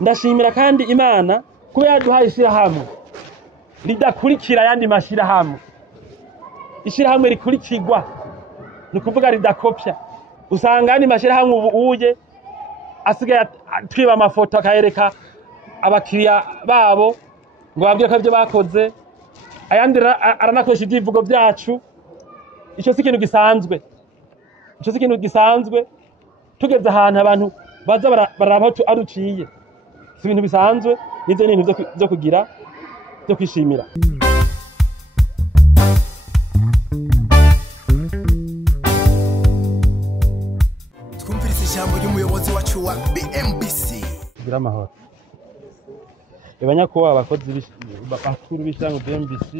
ndashimira kandi Imana kuba yaduhaye ishirahamwe ridakurikira ayandi mashirahamwe. Ishirahamwe rikurikirwa ni kuvuga ridakopya. Usanga ayandi mashirahamwe ubu uje asigaye twiba amafoto akayereka abakiriya babo ngo babwire ko ibyo bakoze, ayandi aranakoresha ibyivugo byacu. Ico si ikintu gisanzwe, ico si ikintu gisanzwe. Tugeze ahantu abantu baza baraba aruciye, si ibintu bisanzwe. Nivyo ni ibintu byo kugira byo kwishimira. Twumviriza ijambo ry'umuyobozi wacu wa BMBC. Gira amahoro. Abanyakuba abakozi bakuru b'ishirahamwe BMBC,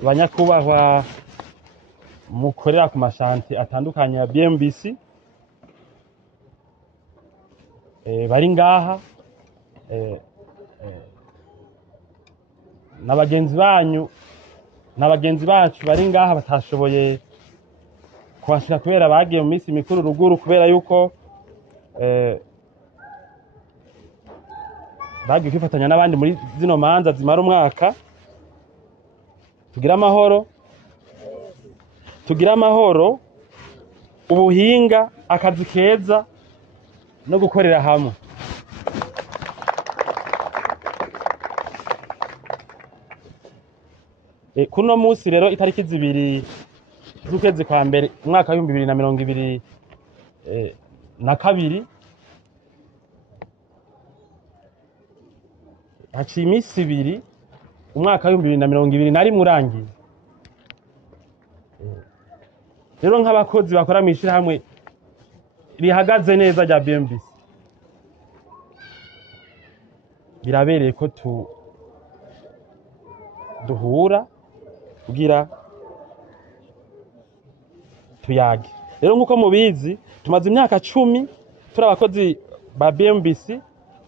abanyakubahwa mukorera ku mashanti atandukanye ya BMBC, bari ngaha, n'abagenzi banyu n'abagenzi bacu bari ngaha batashoboye kubashira kubera bagiye mu minsi mikuru ruguru, kubera yuko bagiye kwifatanya n'abandi muri zino manza zimara umwaka. Tugira amahoro, ubuhinga, akazi keza no gukorera hamwe. Kuno musi rero itariki 2 z'ukwezi kwa mbere umwaka wa 2022, haciye imisi 2 umwaka wa 2021 urangiye. Rero nk'abakozi bakora mu ishirahamwe rihagaze neza rya BMBC, birabereye ko duhura kugira tuyage. Rero nkuko mubizi tumaze imyaka 10 turi abakozi ba BMBC,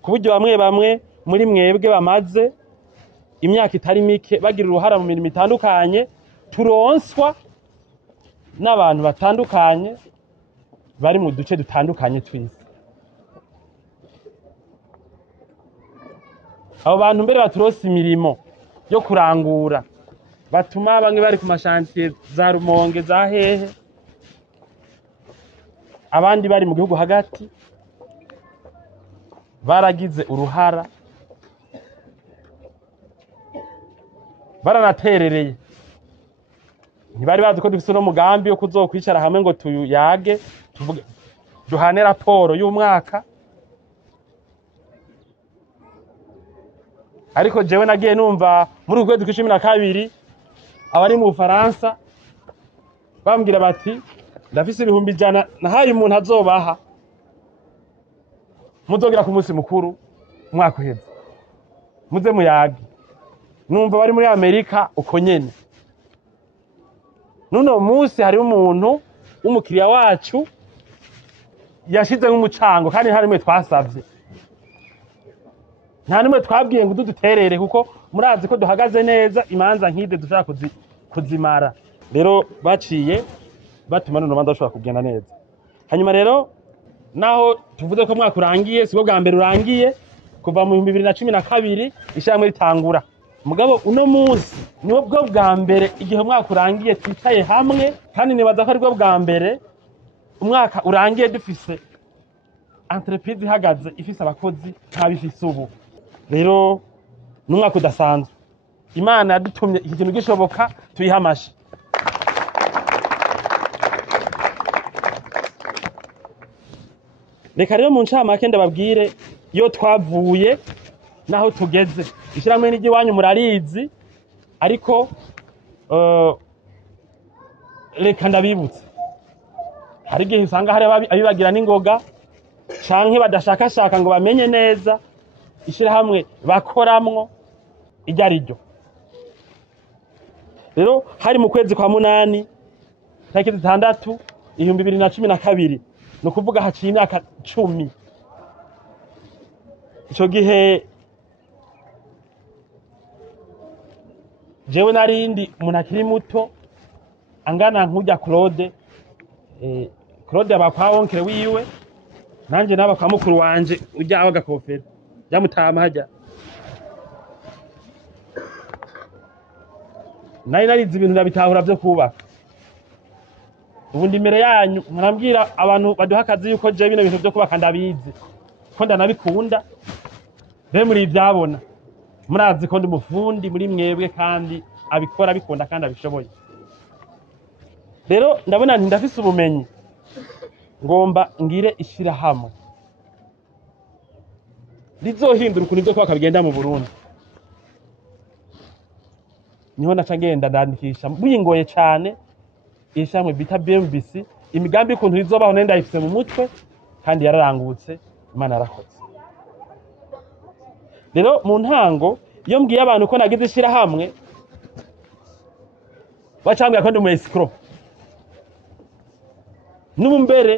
ku buryo bamwe muri mwebwe bamaze imyaka itari mike bagira uruhara mu mirimo itandukanye, turonswa n'abantu batandukanye bari mu duce dutandukanye tw'isi. Abo bantu mbere baturonsa imirimo yo kurangura, batuma bamwe bari ku mashantiye za Rumonge, za hehe, abandi bari mu gihugu hagati, baragize uruhara, baranaterereye. Ntibari bazi ko dufise no mugambi yo kuzokwicara hamwe ngo tuyage duhane raporo y'umwaka. Ariko jewe nagiye numva muri ukwezi kwa 12 abari mu Faransa bambwira bati ndafise 100 nahaye umuntu azobaha muzogira ku musi mukuru umwaka uheze muze muyage. Numva bari muri Amerika uko nyene. Nuno musi hari umuntu w'umukiriya wacu yashize nk'umucango, kandi nta nimwe twasavye, nta nimwe twabwiye ngo duterere, kuko murazi ko duhagaze neza imanza nkide dushaka kuzimara. Rero baciye batuma nuno manza ashobora kugenda neza. Hanyuma rero naho tuvuze ko mwaka urangiye, sibwo bwa mbere urangiye, kuva mu 2012 ishirahamwe ritangura. Mugabo uno munsi niwo bwo bwa mbere igihe umwaka urangiye twicaye hamwe, kandi nibaza ko ari bwo bwa mbere umwaka urangiye dufise entreprise ihagaze ifise abakozi nk'abifise ubu. Rero n'umwaka udasanzwe. Imana yadutumye iki kintu gishoboka, tuyihamashe. Reka rero mu ncamake ndababwire iyo twavuye naho tugeze. Ishirahamwe n'igi wanyu murarizi, ariko reka ndabibutse. Hari igihe usanga hari abibagira n'ingoga canke badashakashaka ngo bamenye neza ishirahamwe bakoramwo iryo. Rero hari mu kwezi kwa 8 tariki 6 2012, no kuvuga haciye imyaka 10. Ico gihe jewe narindi umuntu akiri muto angana nk'ujya Claude abakwa onkere wiwe, nanje naba kwa mukuru wanje ujya abagakofera byamutama hajya narize ibintu nabitahura byo kubaka ubu ndi imbere yanyu murambwira abantu baduha akazi yuko je bino bintu byo kubaka ndabizi ko ndanabikunda be muri ivyabona murazi ko ndi mufundi muri mwebwe kandi abikora bikunda kandi abishoboye rero ndabona nti ndafise ubumenyi ngomba ngire ishirahamwe rizohindura ukuntu ibyo kubaka bigenda mu Burundi niho naca ngenda ndandikisha bingoye cyane ishirahamwe bita BMBC imigambi y'ukuntu rizobaho nenda ifise mu mutwe kandi yararangutse Imana yarakoze rero mu ntango iyo mbwiye abantu ko nagize ishirahamwe bacambwira ko ndi mu escrow n'ubu mbere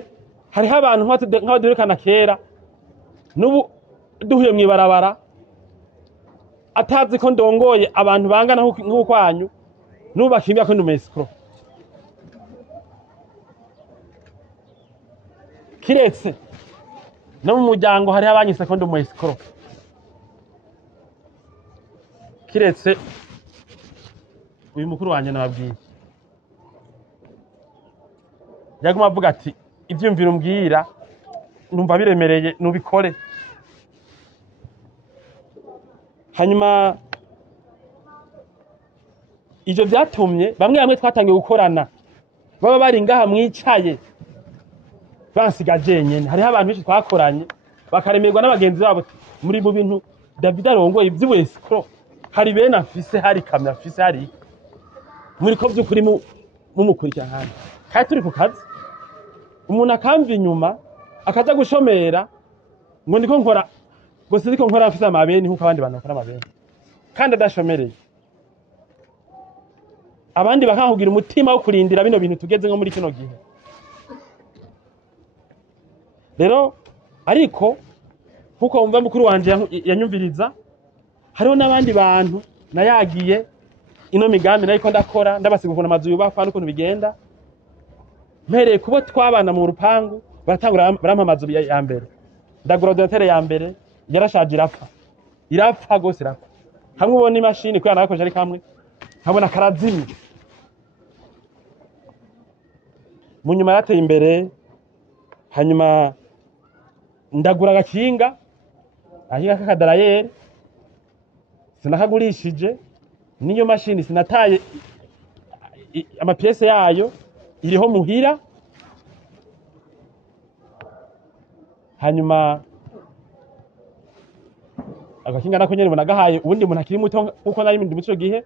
hariho abantu nk'abaduherekana kera n'ubu duhuye mw'ibarabara atazi ko ndongoye abantu bangana nk'ukwanyu n'ubu bakimbwira ko ndi mu escrow kiretse no mu muryango hariho abanyise ko ndi mu escrow kiretse uyu mukuru wanje nababwiye yaguma avuga ati ivyumviro mbwira numva biremereye nubikore hanyuma ivyo vyatumye bamwe twatangiye gukorana baba bari ngaha mwicaye bansiga jenyene hariho abantu benshi twakoranye bakaremerwa n'abagenzi babo muri mu bintu David arongoye ivy'uwescro hari bene afise hari kamera afise hari muri ko vy'ukuri mumukurikira hano kandi turi ku kazi umuntu akamva inyuma akaza gushomera ngo ndiko nkora gusa ndiko nkora afise amabeni nkuko abandi bantu bakora amabeni kandi adashomereye abandi bakahugira umutima wo kurindira bino bintu tugeze nko muri kino gihe rero ariko nkuko wumva mukuru wanje yanyumviriza hariho n'abandi bantu nayagiye ino migambi nariko ndakora ndabasiga ukuntu amazu yubakwa n'ukuntu bigenda mpereye kubo twabana mu rupangu baratangura barampa amazu ya mbere ndagura ordinateur ya mbere yarashaje irapfa gose irapfa hamwe ubona imashini ko yanakoje ari kamwe nkabona karazimye mu nyuma yateye imbere hanyuma ndagura agakinga ahinga k'akadarayeri sinakagurishije niyo mashini sinataye amapiese yayo iriho muhira hanyuma agakinga nako nyene bonagahaye ubundi muntu akiri muto uko nari ndi muco gihe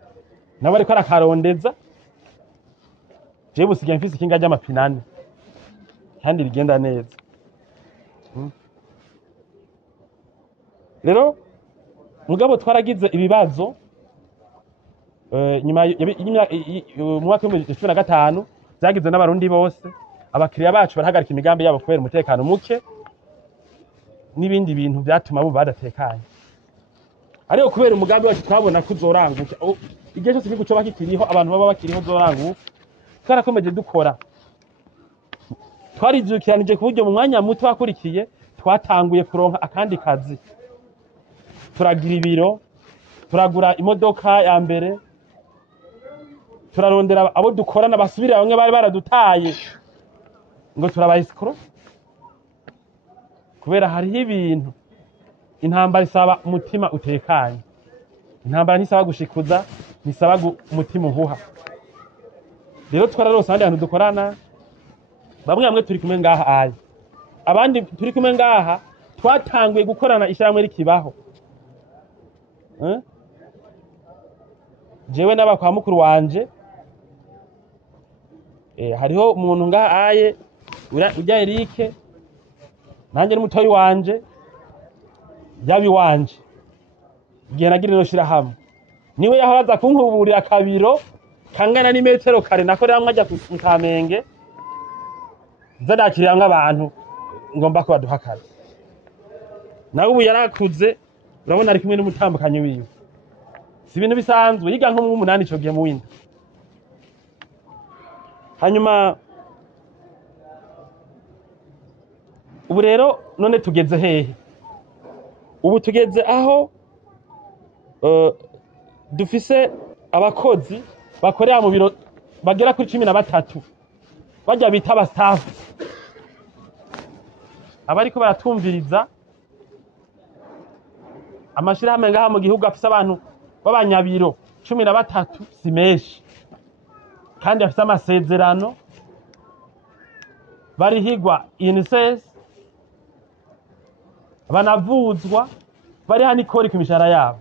nawe ariko arakarondeza je busigaye mfise ikinga ry'amapinane kandi rigenda neza rero mugabo twaragize ibibazo nyuma mu mwaka wa 2015 byagizwe n'abarundi bose abakiriya bacu barahagarika imigambi yabo kubera umutekano muke n'ibindi bintu byatuma bo badatekanye ariko kubera umugambi wacu twabona kuzoranguka igihe cyose kiguco bakikiriho abantu baba bakiriho zoranguka twarakomeje dukora twarijukiranije ku buryo mu mwanya muto wakurikiye twatanguye kuronka akandi kazi turagira ibiro turagura imodoka ya mbere turarondera abo dukorana basubira bamwe bari baradutaye ngo turabayiscro kubera hariho ibintu intambara isaba umutima utekanye intambara ntisaba gushikuza nisaba umutima uhuha rero twararose abandi bantu dukorana bamwe turi kumwe ngaha ayi abandi turi kumwe ngaha twatanguye gukorana ishirahamwe rikibaho jewe n'aba kwa mukuru wanje hariho umuntu ngaha aye ujya Eric nanjye n'umutoyi wanje yabi wanje igihe nagira no shirahamwe niwe yahoraza kunkuburira akabiro kangana n'imetero kare nakorera mwajya mu Kamenge zadakirira nk'abantu ngomba ko baduhakara nawe ubu yarakuze urabona ari kumwe n'umutambukanyi wiwe si ibintu bisanzwe yiga nko mu 8 ico gihe mu winda hanyuma ubu rero none tugeze hehe? Ubu tugeze aho dufise abakozi bakorera mu biro bagera kuri 13 bajya bita aba staff. Abariko baratumviriza amashirahamwe ngaha mu gihugu afise abantu b'abanyabiro 13 si menshi, kandi afise amasezerano barihigwa INSS, banavuzwa, bari hani kori ku mishahara yabo.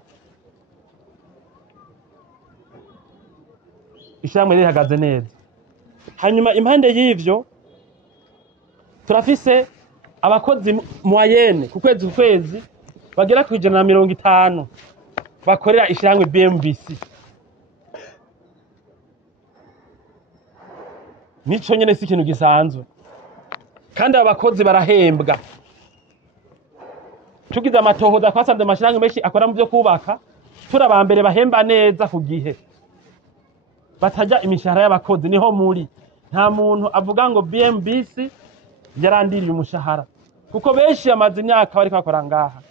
Ishirahamwe rihagaze neza. Hanyuma impande y'ivyo turafise abakozi moyenne ku kwezi bagera ku 150 bakorera ishirahamwe BMBC. Nico nyene si ikintu gisanzwe, kandi abakozi barahembwa. Tugize amatohoza twasanze amashirahamwe menshi akora mu byo kubaka turabambere bahemba neza ku gihe, batajya imishahara y'abakozi. Niho muri nta muntu avuga ngo BMBC yarandiriye umushahara, kuko benshi amaze imyaka bari bakora ngaha.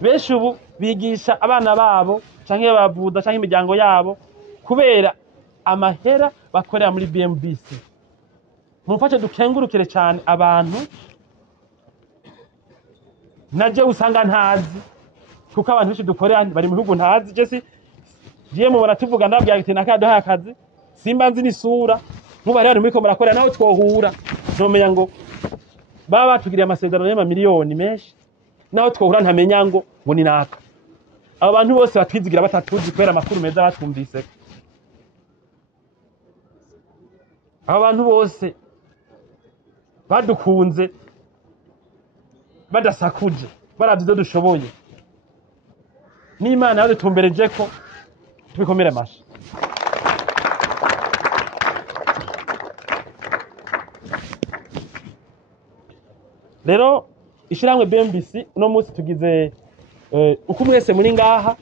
Benshi ubu bigisha abana babo canke bavuza canke imiryango yabo kubera amahera bakorera muri BMBC. Mumfashe dukengurukire cyane abantu naje usanga ntazi, kuko abantu benshi dukorera bari mu bihugu ntazi. Je mubona tuvuga ndabwira ati nakaduha akazi simba nzi n'isura, nkuba rero muri ko murakorera naho twohura nomenya ngo baba batugiriye amasezerano y'amamiliyoni menshi, naho twohura ntamenya ngo ni naka. Abo bantu bose batwizigira batatuzi kwera amakuru meza batumvise. Abo bantu bose badukunze badasakuje baraduze dushoboye, n'Imana yadutumbereje ko tubikomere amashi. Rero ishirahamwe BMBC uno munsi tugize uko mwese muri ngaha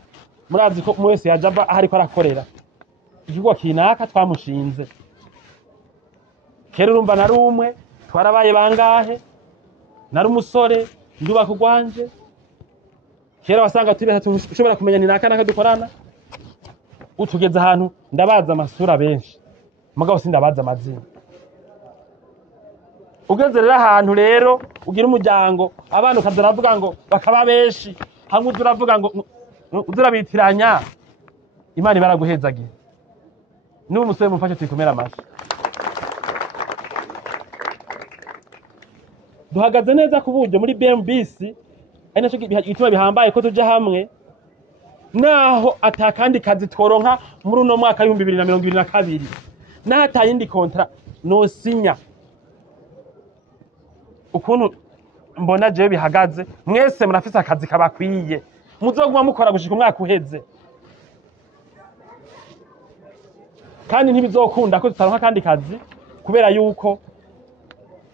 murazi ko mwese yajava ahari ko arakorera igikorwa kinaka twamushinze. Kera urumva nari umwe, twarabaye bangahe, nari umusore ndubaka urwanje. Kera wasanga turi batatu ushobora kumenya ni naka dukorana. Utugeze ahantu ndabaza amasura benshi mugabo sindabaza amazina. Ugeze rero ahantu rero ugira umuryango, abantu kazaravuga ngo bakaba benshi, hamwe uzuravuga ngo uzurabitiranya, Imana baraguhezagiye. N'ubu umusore mufashe tuyikomera amashi. Duhagaze neza ku buryo muri BMBC ari naco gituma bihambaye ko tuje hamwe, naho atakandi kazi tworonka muri uno mwaka 2022 naho atayindi kontra no sinya. Ukuntu mbona je bihagaze, mwese murafise akazi kabakwiye, muzoguma mukora gushika umwaka uheze, kandi ntibizokunda ko tutaronka kandi kazi, kubera yuko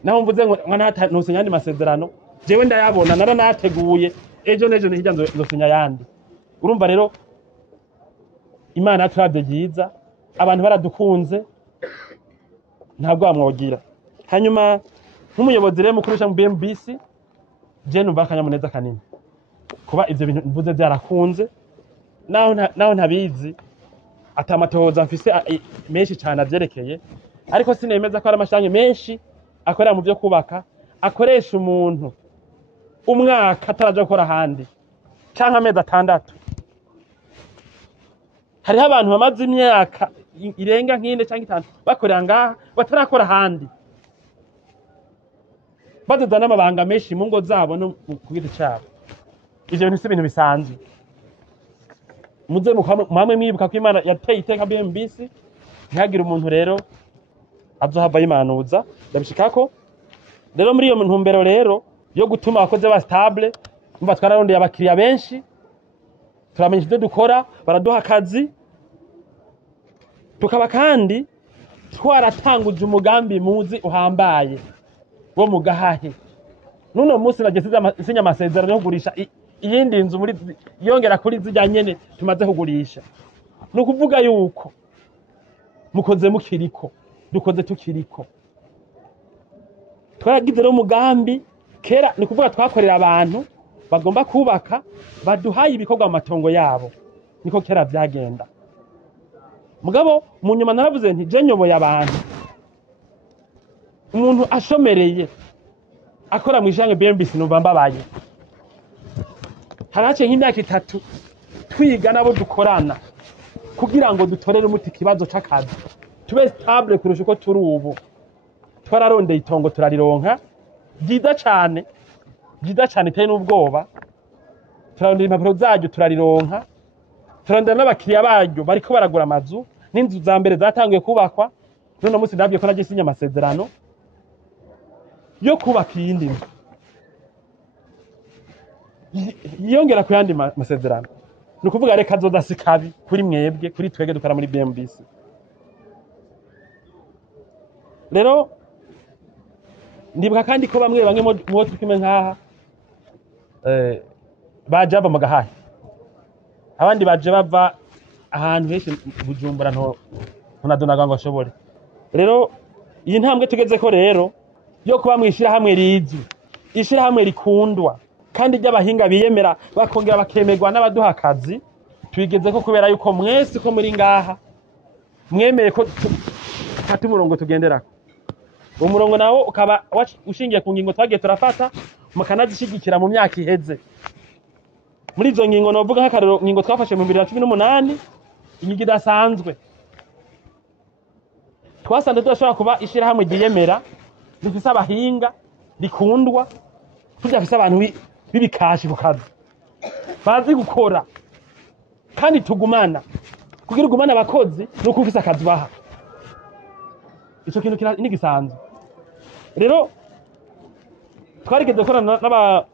naho mvuze ngo nta nosinya andi masezerano jewe ndayabona naranateguye ejo nejo nihijya nzosinya yandi. Urumva rero Imana turabye byiza, abantu baradukunze ntabwo bamwogira. Hanyuma nk'umuyobozi rero mukuru mu BMBC je numva akanyamuneza kanini kuba ivyo bintu mvuze byarakunze, naho ntabizi atamatohoza mfise menshi cyane avyerekeye, ariko sinemeza ko ari amashanye menshi akorera mu byo kubaka akoresha umuntu umwaka ataraje gukora handi canke amezi 6. Hariho abantu bamaze imyaka irenga nk'ine canke 5 bakorera ngaha batarakora handi, badoda n'amabanga menshi mu ngo zabo no ku giti cyabo. Ivyo bintu si ibintu bisanzwe. Muze muhamwe mwibuka ko Imana yateye iteka BMBC, ntihagire umuntu rero azohava yimanuza. Ndabishikako rero muri iyo ntumbero rero yo gutuma abakozi ba stable, umva twararondeye abakiriya benshi, turamenye ivyo dukora, baraduha akazi, tukaba kandi twaratanguje umugambi muzi uhambaye wo mugahahe. Nuno munsi nageze isinya amasezerano yo kugurisha iyindi nzu muri yongera kuri zijya nyene tumaze kugurisha. Nukuvuga yuko mukoze mukiriko, dukoze tukiriko, twaragize rero umugambi kera, ni kuvuga twakorera abantu bagomba kubaka baduhaye ibikorwa mu matongo yabo, niko kera vyagenda. Mugabo mu nyuma naravuze nti je nyoboye abantu, umuntu ashomereye akora mw'ishirahamwe BMBC numva mbabaye. Haraciye nk'imyaka 3 twiga nabo dukorana kugira ngo dutorere umuti ikibazo c'akazi, tube stable kurusha uko turi ubu. Twararondeye itongo turarironka ryiza cane iteye n'ubwoba, turarondera impapuro zaryo turarironka, turarondera n'abakiriya baryo bariko baragura amazu, n'inzu za mbere zatanguye kubakwa. None musi ndabwiye ko naje sinya amasezerano yo kubaka iyindi nzu yongera ku yandi masezerano. Ni ukuvuga reka azoza si kabi kuri mwebwe, kuri twege dukora muri BMBC. Rero ndibuka kandi ko bamwe mu tukime nkaha baje bava mu gahahe, abandi baje bava ahantu henshi Bujumbura ntonadonaga ngo ashobore. Rero iyi ntambwe tugeze ko rero yo kuba mw'ishirahamwe rizi, ishirahamwe rikundwa kandi ry'abahinga biyemera bakongera bakemerwa n'abaduha akazi, twigeze ko kubera yuko mwese ko muri ngaha mwemeye ko fata umurongo tugenderako. Umurongo nawo ukaba ushingiye ku ngingo twagiye turafata mukanazishigikira mu myaka iheze. Muri izo ngingo novuga nk'akarero ngingo twafashe mu 2018, ingingo idasanzwe twasanze tudashobora kuba ishirahamwe ryiyemera rifise abahinga rikundwa, tudafise abantu bibikashi ku kazi bazi gukora kandi tugumana. Kugira ugumana abakozi nuko ufise akazi baha, ico kintu ni gisanzwe. Rero twarigeze gukorana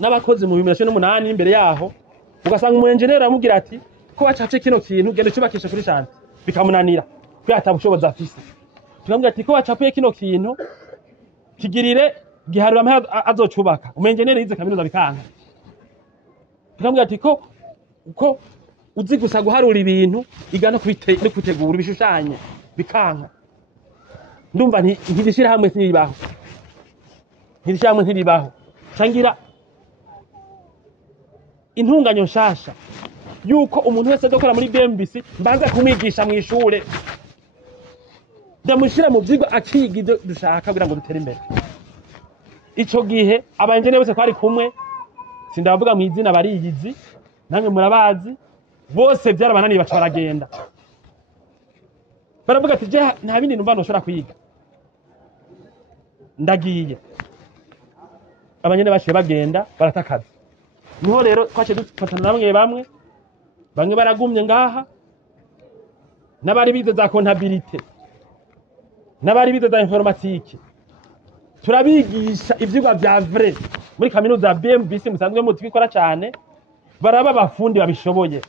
n'abakozi mu 2018. Imbere yaho ugasanga umuengineer amubwira ati ko wacace kino kintu gende cyubakisha kuri shanti, bikamunanira kwata bushobozi afise. Tukamubwira ati ko wacapuye kino kintu kigirire giharura amhe azocubaka, umuengineer yize kaminuza bikanka. Tukamubwira ati ko uzi gusa guharura ibintu igana no kutegura ibishushanye bikanka. Ndumva ntishirahamwe ntiribaho cangira intunganyo nshasha yuko umuntu wese adokora muri BMBC mbanza kumwigisha mu ishure, ndamushira mu vyigwa akiga ivyo dushaka kugira ngo dutere imbere. Ico gihe abanjene bose kwari kumwe, sindabavuga mu izina bariyizi, namwe murabazi, bose byarabananiye baca baragenda. Baravuga ati je nta bindi numva noshobora kwiga, ndagiye. Abanyene bashiye bagenda baratakaza. Niho rero twace dufatana bamwe baragumye ngaha, n'abari bize za comptabilité, n'abari bize za informatique. Turabigisha ivyigwa vya vrai muri kaminuza ya BMBC musanzwe mu twikora cyane, baraba abafundi babishoboye.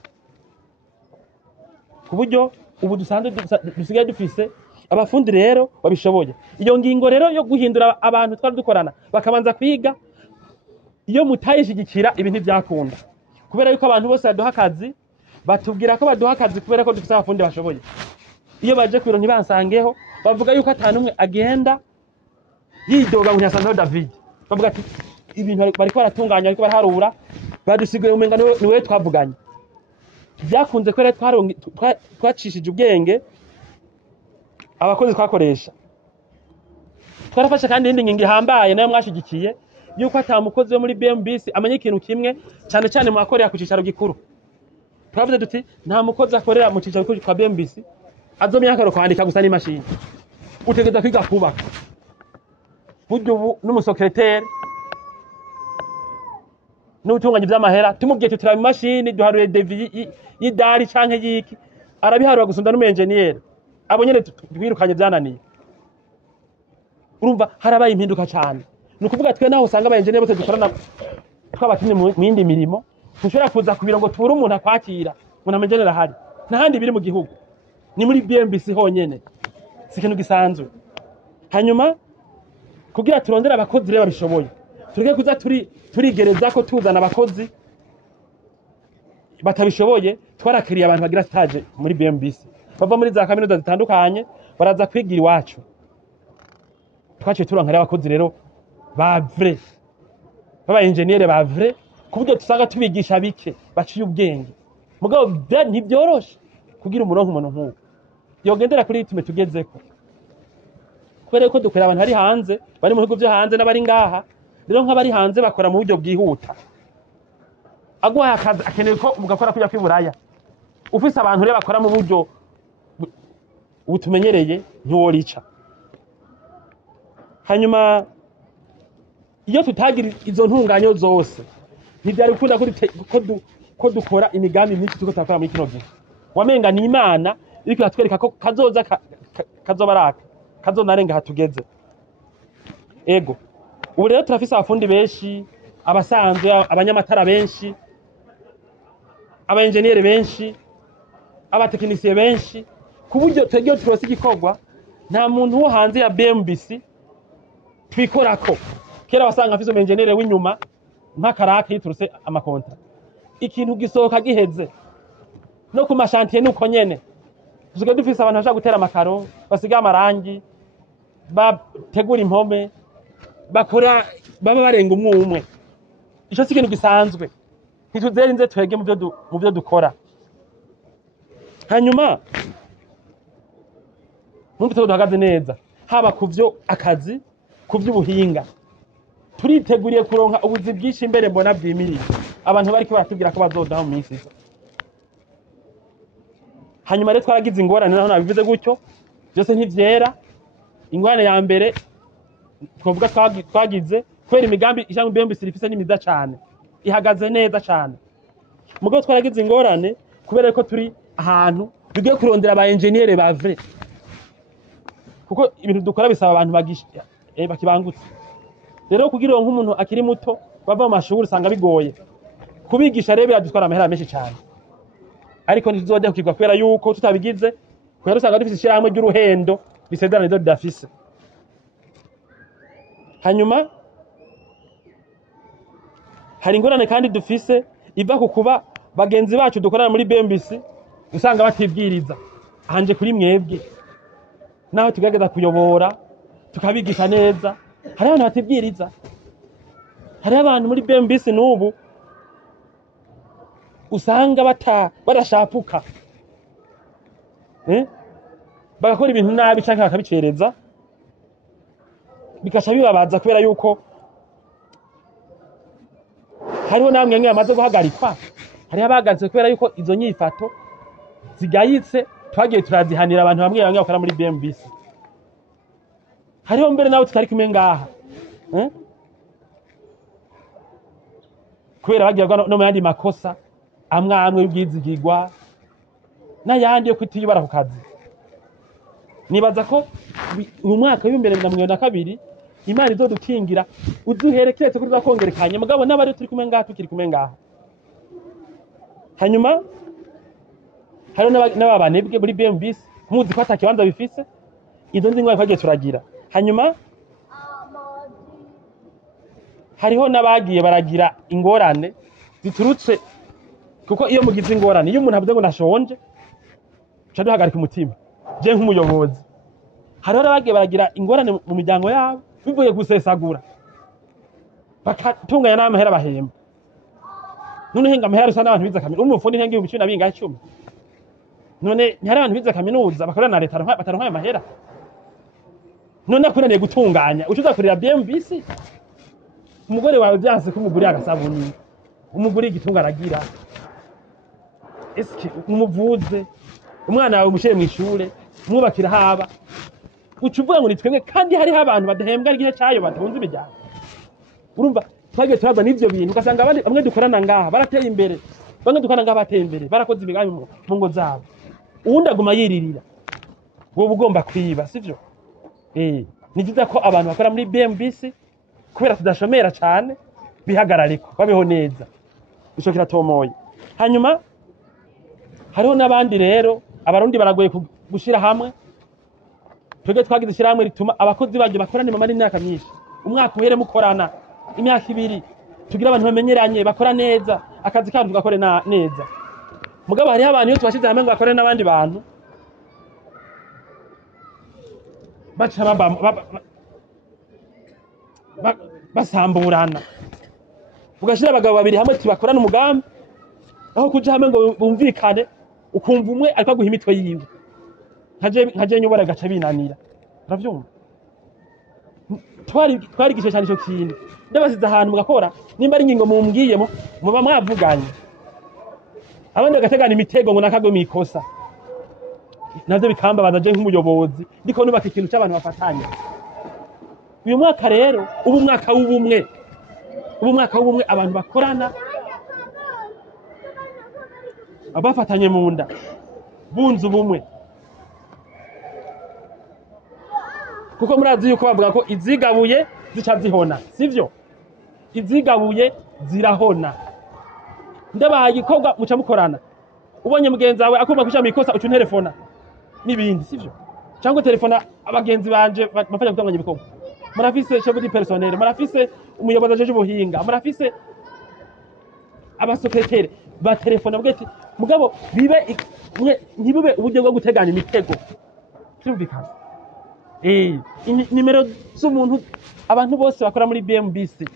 Kuburyo ubu dusigaye dufise abafundi rero babishoboye. Iyo ngingo rero yo guhindura abantu twari dukorana bakabanza kwiga, iyo mutayishigikira ibintu byakunda. Kubera yuko abantu bose baduha akazi batubwira ko baduha akazi kubera ko dufise abafundi bashoboye. Iyo baje kwiro ntibansangeho bavuga yuko atanumwe agenda yidoga ngo yasanzeho David. Bavuga ati ibintu bariko baratunganya ariko baraharura badusigaye umenga niwe twavuganye. Byakunze ko rero twacishije ubwenge abakozi twakoresha. Twarafashe kandi indi ngingo ihambaye nayo mwashigikiye yuko atamukozi wo muri BMBC amenye ikintu kimwe cyane mu akorera ku cicaro gikuru. Twavuze duti nta mukozi akorera mu cicaro gikuru kwa BMBC azomenya akaro kwandika gusa n'imashini, utegeza kwiga kubaka. Buryo ubu n'umusekreteri n'utunganya ivy'amahera tumubwiye tutira mu mashini duharuye devi y'idari canke yiki arabiharura gusunda n'umuengineer abo nyene twirukanye byananiye. Urumva harabaye impinduka cyane. Nukuvuga twe naho usanga abaengineer bose dukorana twabakinye mu yindi mirimo tushobora kuza kubira ngo tubure umuntu akwakira umuntu amengenera hari n'ahandi biri mu gihugu, ni muri BMBC honyene, si ikintu gisanzwe. Hanyuma kugira turondera abakozi rero babishoboye, tureke kuza turigereza ko tuzana abakozi batabishoboye. Twarakiriye abantu bagira stage muri BMBC bava muri za kaminuza zitandukanye baraza kwigira iwacu. twaciye turonka abakozi rero ba vrai baba engineer ba vrai kuburyo tusanga tubigisha bike baciye ubwenge mugabo ntibyoroshe kugira umurongo umuntu nk'uwo yogendera kuri itume tugezeko kubera ko dukorera abantu bari hanze bari mu bihugu byo hanze n'abari ngaha rero nk'abari hanze bakora mu buryo bwihuta agwaye akazi akeneye ko mugakora kujya kwiburaya ufise abantu rero bakora mu buryo utumenyereye ntiworica hanyuma iyo tutagira izo ntunganyo zose ntibyari gukunda ko dukora imigambi myinshi tuko turakora muri kino gihe wamenga ni imana iriko iratwereka ko kazoza kazobaraka kazonarenga hatugeze ego ubu rero turafise abafundi benshi abasanzwe abanyamatara benshi aba engineer benshi abatekinisiye benshi kuburyo twegeye turose igikorwa nta muntu wo hanze ya BMBC twikorako kera wasanga afise engineer w'inyuma nk'akarake yituruse amakontra ikintu gisohoka giheze no ku mashantiye nuko nyene tusigaye dufise abantu bashaka gutera amakaro basiga amarangi bategura impome bakora baba barenga umwe ico si ikintu gisanzwe ntituzerinze twege mu byo dukora hanyuma numva duhagaze neza haba kuvyo akazi kuvy'ubuhinga turiteguriye kuronka ubuzi bwinshi imbere mbona bwimiriye abantu bariko baratubwira ko bazodaho mu minsi isa hanyuma rero twaragize ingorane naho nabivuze gutyo byose ntivyera ingorane ya mbere twavuga twagize kubera imigambi ishanga BMBC rifise n'imiza cyane ihagaze neza cyane mugabo twaragize ingorane kubera ko turi ahantu tugiye kurondera aba engineer ba vrai kuko ibintu dukora bisaba abantu bakibangutse rero kugira ngo umuntu akiri muto bava mu mashuri usanga bigoye kubigisha rero biradutwara amahera menshi cyane ariko ntizojya kukigwa kubera yuko tutabigize kubera usanga dufise ishirahamwe ry'uruhendo risedana ryo dafise hanyuma hari ingorane kandi dufise iva ku kuba bagenzi bacu dukorana muri BMBC usanga batibwiriza hanje kuri mwebwe naho tugerageza kuyobora tukabigisha neza hari abantu batibwiriza hari abantu muri BMBC n'ubu usanga barashapuka bagakora ibintu nabi canke bakabicereza bikasha bibabaza kubera yuko hariho namwe yamaze guhagarikwa hari abahagaritse kubera yuko izo nyifato zigayitse twagiye turazihanira abantu bamwe bakora muri BMBC hariho mbere nawe tutari kumwe ngaha kubera bagirwa no mu yandi makosa amwe y'ubwizigirwa n'ayandi yo kwitiyubara ku kazi nibaza ko mu mwaka w'2022 Imana izodukingira uduherekeze kuri bakongerekanye mugabo n'abari turi kumwe ngaha tukiri kumwe ngaha hanyuma hariho n'ababanebwe muri BMBC muzi ko atakibanza bifise izo nzingwa twagiye turagira hanyuma hariho n'abagiye baragira ingorane ziturutse kuko iyo mugize ingorane iyo umuntu avuze ngo nashonje ca duhagarika umutima je nk'umuyobozi hariho n'abagiye baragira ingorane mu miryango yabo bivuye gusesagura bakatunganya n'amahera bahemba none henga amahera rusa n'abantu bize kaminuza umufundi henga 10 none ntihari abantu bize kaminuza bakorana na leta bataronka amahera none akuraniye gutunganya ucuza kurira BMBC umugore wawe byanse ko umuguri agasabuni umuguri igitunga aragira eske umuvuze umwana wawe umushyire mu ishure mwubakira haba ucuvuga ngo nitwenge kandi hari abantu badahembwa igihe cyayo batunze ibijyana urumva twagiye turaza n'ivyo bintu ugasanga abandi bamwe dukorana ngaha barateye imbere bamwe dukorana ngaha bateye imbere barakoze imigambi mu ngo zabo uwundi aguma yiririra wowe ugomba kwiba sivyo ni byiza ko abantu bakora muri BMBC kubera tudashomera cyane bihagarariko babeho neza ico kiratomoye hanyuma hariho n'abandi rero abarundi baragoye gushira hamwe twege twagize ishirahamwe rituma abakozi baje bakorana mama n'imyaka myinshi umwaka uhere mukorana imyaka 2 tugira abantu bamenyeranye bakora neza akazi kandi tugakore neza mugabo hari abantu iyo tubashize hamwe ngo bakore n'abandi bantu baca basamburana ugashira abagabo babiri hamwe tubakorana umugambi aho kuja hamwe ngo bumvikane ukumva umwe ariko guha imitwe yiwe nkaje nyobora gaca binanira uravyumva twari gishe cyane ico kintu ndabasiza ahantu mugakora nimba ari ingingo mumbwiyemo muba mwavuganye abandi bagategana imitego ngo nakago mikosa navyo bikambabaza je nk'umuyobozi ndiko nubaka ikintu cy'abantu bafatanya uyu mwaka rero ubu mwaka w'ubumwe abantu bakorana abafatanye mu nda bunze ubumwe kuko murazi yuko bavuga ko izigabuye zica zihona sivyo izigabuye zirahona ndabaye igikorwa muca mukorana ubonye mugenzi wawe akoma kwisha mikosa ucu telefona nibindi sivyo cyangwa telefona abagenzi banje bafanya gutanganya ibikorwa murafise chef du personnel murafise umuyobozi ajeje ubuhinga murafise abasekreteri ba telefona bwete mugabo bibe ntibube uburyo bwo guteganya imitego cyumvikana nimero z'umuntu abantu bose bakora muri BMBC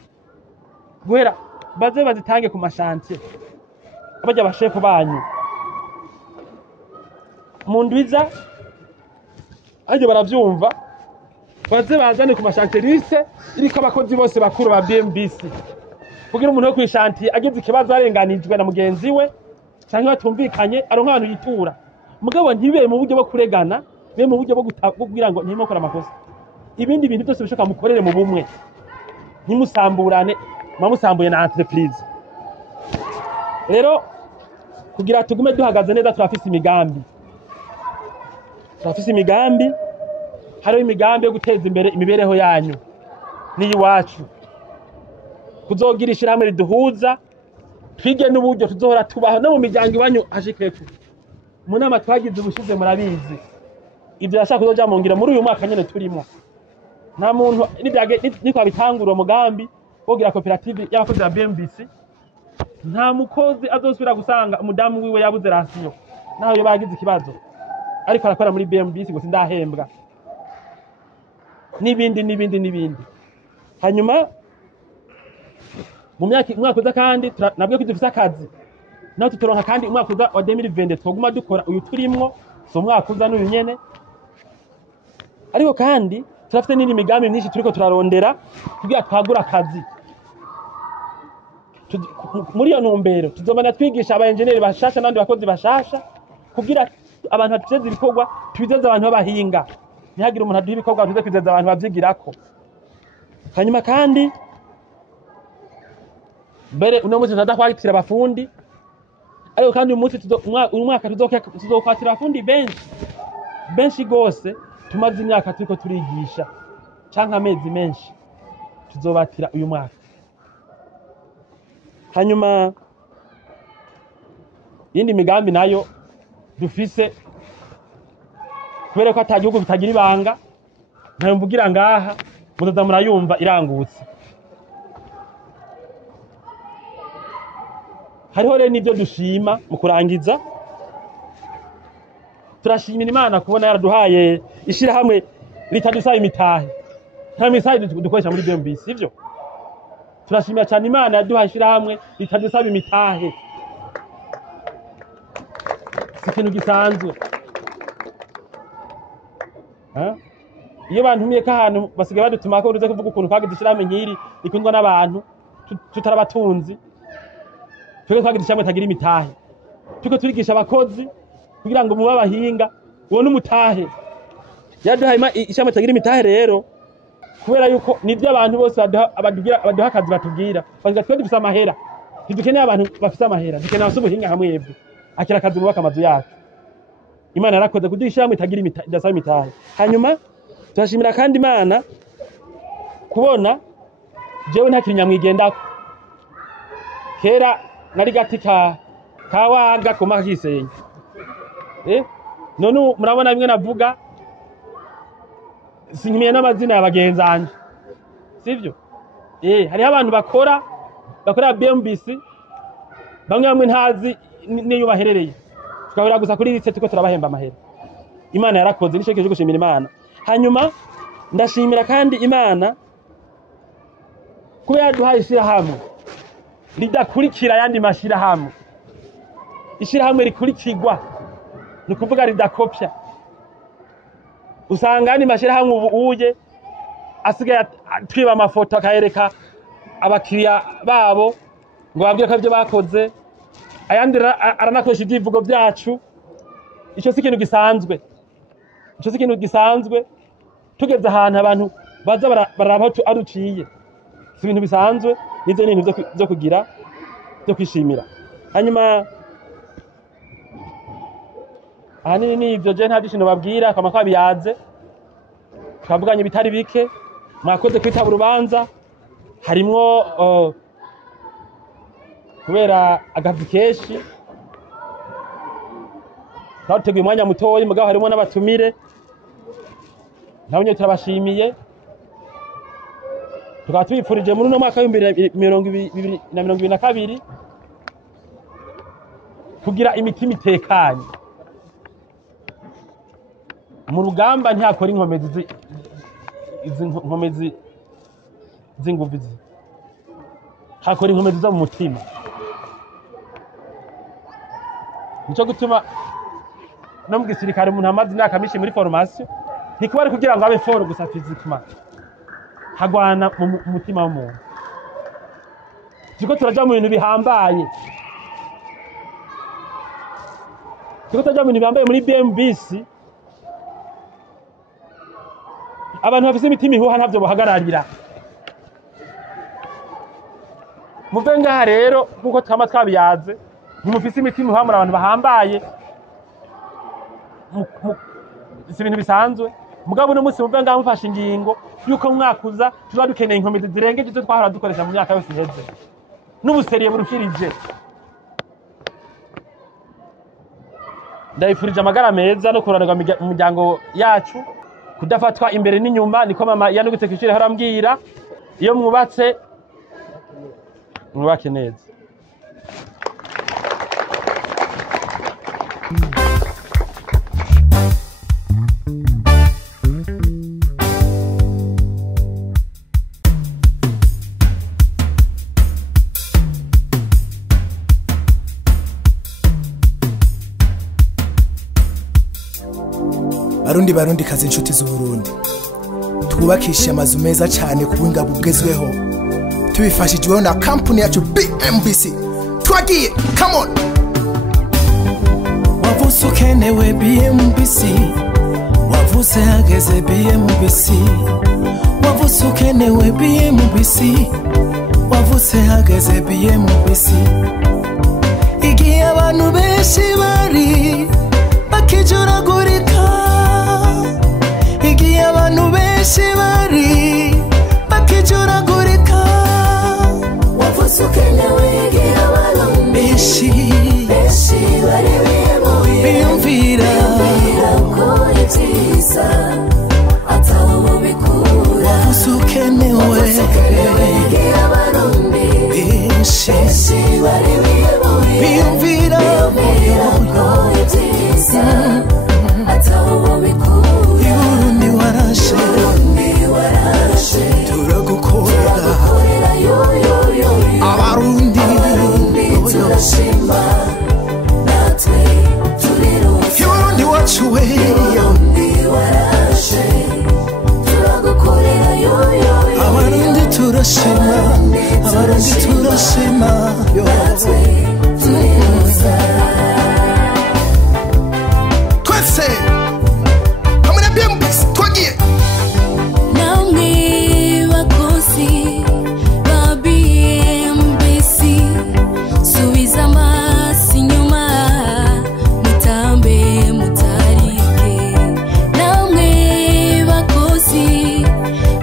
guhera baze bazitange ku mashantier abajya abashefu banyu mu ndwiza aje baravyumva baze bazane ku mashanteriste iriko abakozi bose bakuru ba BMBC kugira umuntu wo kwishantiye ageze ikibazo arenganijwe na mugenzi we canke batumvikanye aronka abantu yitura mugabo ntibe mu buryo bwo kuregana be mu buryo bwo kugira ngo ntimo kora amakosa ibindi bintu byose bishoka mukorere mu bumwe ntimusamburane mamusambuye na entreprise rero kugira tugume duhagaze neza turafise imigambi hariho imigambi yo guteza imbere imibereho yanyu n'iyiwacu kuzogira ishirahamwe riduhuza twige n'uburyo tuzohora tubaho no mu miryango iwanyu hashikeko mu nama twagize ubushize murabizi ibyo yashaka kuzoja mu ngira muri uyu mwaka nyene turimo nta muntu niko bitangura umugambi wogira koperative y'abakozi ba BMBC nta mukozi azosubira gusanga umudamu wiwe yabuze rasiyo naho yo bagize ikibazo ariko arakora muri BMBC gusa ndahembwa n'ibindi hanyuma mu mwaka uza kandi nabwo dufise akazi naho tutoronka kandi umwaka uza wa 2020 twoguma dukora uyu turimwo so umwaka uza n'uyu nyene ariko kandi turafite n'indi migambi myinshi turiko turarondera kugira twagura akazi muri iyo ntumbero tuzomana twigisha aba engineer bashasha n'abandi bakozi bashasha kugira abantu bateze ibikorwa tubizeza abantu babahinga ntihagire umuntu aduha ibikorwa tuze kwizeza abantu bavyigirako hanyuma kandi mbere uno munsi tuzadakwatira abafundi ariko kandi uyu munsi uyu mwaka tuzokwatira abafundi benshi gose tumaze imyaka turiko turigisha canke amezi menshi tuzobatira uyu mwaka hanyuma yindi migambi nayo dufise kubera ko atagihugu bitagira ibanga ntayo mvugira ngaha muzaza murayumva irangutse hariho rero n'ibyo dushima mu kurangiza turashimira Imana kubona yaraduhaye ishirahamwe ritadusaba imitahe nta misahe dukoresha muri BMBC sivyo turashimira cyane Imana yaduhaye ishirahamwe ritadusaba imitahe si ikintu gisanzwe iyo bantumiye ko ahantu basigaye badutuma ko uruze kuvuga ukuntu twagize ishirahamwe nk'iri rikundwa n'abantu tutarabatunzi twebwe twagize ishirahamwe tagira imitahe tuko turigisha abakozi kugira ngo muba bahinga ubone umutahe yaduhaye ishirahamwe tagira imitahe rero kubera yuko nivyo abantu bose baduha akazi batubwira bavuga twe dufise amahera ntidukeneye abantu bafise amahera dukeneye abafise ubuhinga hamwe yebwe akira akazi mubaka amazu yacu Imana yarakoze kuduha ishirahamwe tagira idasaba imitahe hanyuma turashimira kandi Imana kubona jewe ntakiri nyamwigendako kera nari gati kawaga koma kisenya none murabona bimwe navuga sinkimiye n'amazina y'abagenzanje sivyo hariho abantu bakora BMBC bamwe ntazi niyo baherereye tukabura gusa kuri liste tuko turabahemba amahera Imana yarakoze nico cyo gushimira Imana hanyuma ndashimira kandi Imana kubera duhaye ishirahamwe ridakurikira ayandi mashirahamwe, ishirahamwe rikurikirwa ni ukuvuga ridakopya. Usanga ayandi mashirahamwe ubu uje asigaye twiba amafoto akayereka abakiriya babo ngo babwire ko ibyo bakoze, ayandi aranakoresha ibyivugo byacu. Icyo si ikintu gisanzwe, icyo si ikintu gisanzwe. Tugeze ahantu abantu baza baraba aruciye, si ibintu bisanzwe. N'ivyo ni ibintu byo kugira byo kwishimira. Hanyuma ahanini ni ivyo, je nta byishimo babwira kama kwabiyaze, twavuganye bitari bike. Mwakoze kwitaba urubanza, harimwo kubera agafi keshi twateguye umwanya mutoyi, mugabo harimo n'abatumire nabo nyine turabashimiye. Tukaba tubipfurije muri uno mwaka w'2022 kugira imitima itekanye. Mu rugamba ntihakora inkomezi inkomezi z'inguvizi, hakora inkomezi zo mu mutima. Nico gutuma no mu gisirikare umuntu amaze imyaka myinshi muri formation ntikuba ari kugira ngo abe foro gusa physiquement, hagwana mu mutima w'umuntu. Turiko turaja mu bintu bihambaye, turiko turaja mu bintu bihambaye muri BMBC. Abantu bafise imitima ihuha ntavyo bohagararira. Muve ngaha rero kuko twama twabiyaze, ntimufise imitima ihuha muri abantu bahambaye, si ibintu bisanzwe. Mugabo uno munsi muve ngaha mufashe ingingo yuko mwakuza tuba dukeneye inkomezi zirengeje izo twahora dukoresha mu myaka yose iheze, n'ubuseriye burushirije. Ndabifurije amagara meza no kuranirwa mu miryango yacu, kudafatwa imbere n'inyuma. Niko mama yanugutse kwishira harambwira, iyo mwubatse mwubake neza. Barundi kazi inshuti z'Uburundi, twubakishe amazu meza cyane ku buhinga bugezweho, tubifashijweho na kampuni yacu BMBC. Twagiye, come on. Wavuze ukenewe BMBC, wavuze hageze BMBC, wavuze ukenewe BMBC, wavuze hageze BMBC. Igihe abantu benshi bari bakijuragurika, igihe abantu benshi bari bakijuragurika, wavuze ukenewe. Igihe abantu benshi bari biyumvira ko ibyiza ataho bubikura, wavuze ukenewe. Igihe abantu benshi bari biyumvira ko ibyiza ataho bubikura. Iburundi warashe, turagukorera abarundi turashima, natwe turiruka. Iburundi wacu we, Iburundi warashe, turagukorera abarundi turashima, abarundi turashima, natwe turiruka. Twese hamwe na BMBC twagiye. Namwe bakozi ba BMBC, subiza amaso inyuma, mutambe mutarike. Namwe bakozi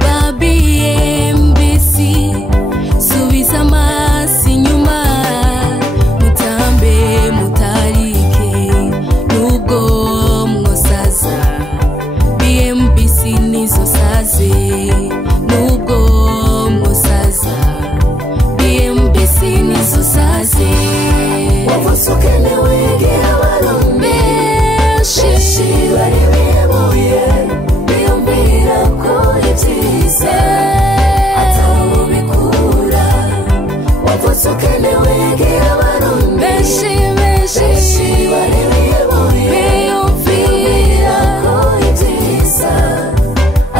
ba BMBC, subiza amaso inyuma. sukenewe gira barundi benshi bari biyoboye biyumvira ko ibyiza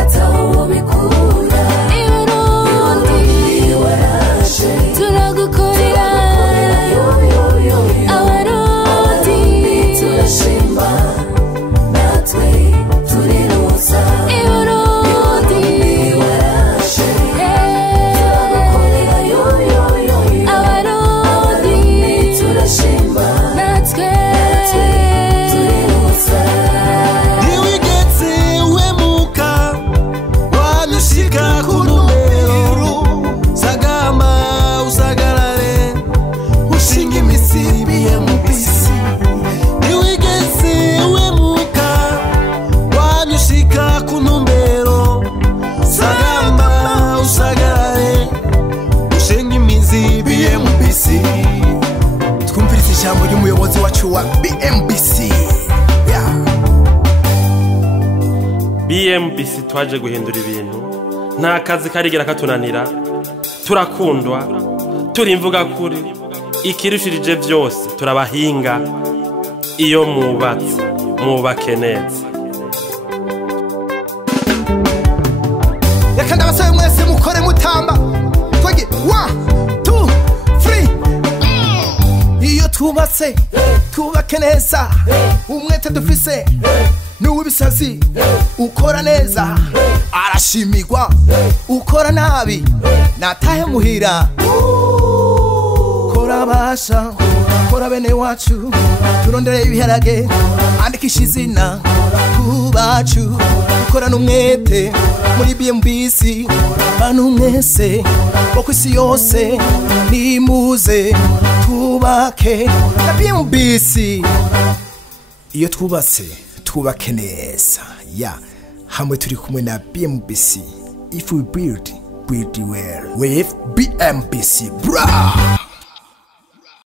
ataho bikura iburundi warashe turagukorera abarundi turashima natwe turiruza iburundi warashe abarundi turashima natwe turiruza ntiwigeze uhemuka wanyushika ku numero sagama usagarare ushinga imisi BMBC ntiwigeze uhemuka wanyushika ku numero sagama usagarare ushinga imizi BMBC twumviriza ijambo ry'umuyobozi wacu wa BMBC. Yeah. BMBC twaje guhindura ibintu nta kazi karigera katunanira turakundwa turi imvuga kuri ikirushirije byose turabahinga iyo mubatse mubake neza Reka ndabasaba mwese mukore mutamba twege 1 2 3 iyo tubatse tubake neza umwete dufise n'uw'ibisazi ukora neza arashimirwa ukora nabi natahe muhira kora basha kora bene wacu turondere ibiharage andikisha izina kubacu ukora n'umwete muri BMBC bantu mwese bo kwisi yose nimuze tubake na BMBC. Iyo twubatse twubake neza ya hamwe turi kumwe na BMBC. If we build well with BMBC, bra.